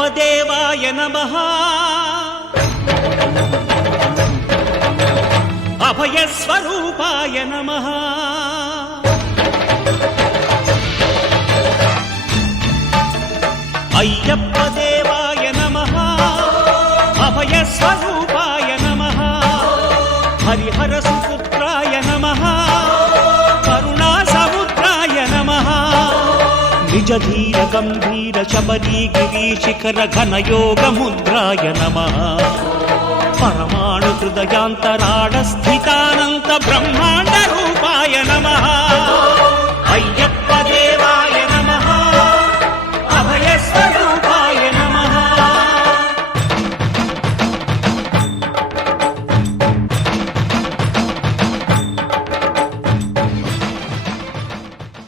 అయ్యప్ప దేవాయ నమః అభయ స్వరూపాయ నమః అయ్యప్ప దేవాయ నమః అభయ స్వరూపాయ నమః హరిహర సుపుత్రాయ నమః కరుణా సముద్రాయ నమః నిజ ధీర గంభీర శబరీ గిరీశిఖర ఘనయోగ ముద్రాయ నమః పరమాణు హృదయాంతరాడ స్థితానంత బ్రహ్మాండ